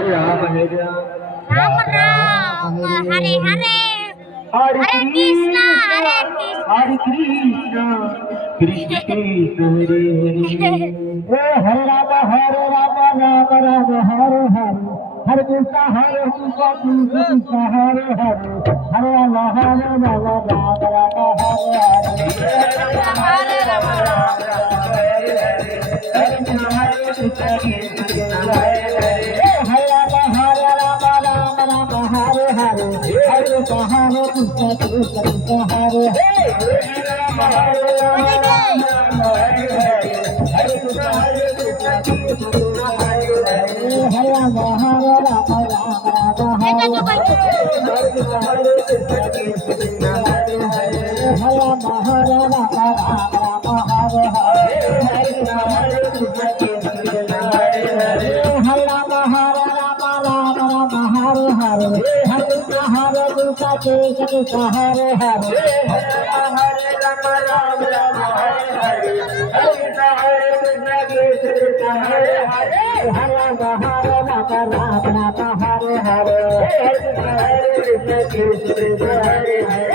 Ram Hare Ram Ram Hare Hare Hare Hare Krishna Hare Krishna Krishna Krishna Hare Hare Hare Ram Ram Ram Hare Hare Hare Krishna Krishna Krishna Hare Hare Hare Ram Ram Ram Hare Hare Ram Hare Hare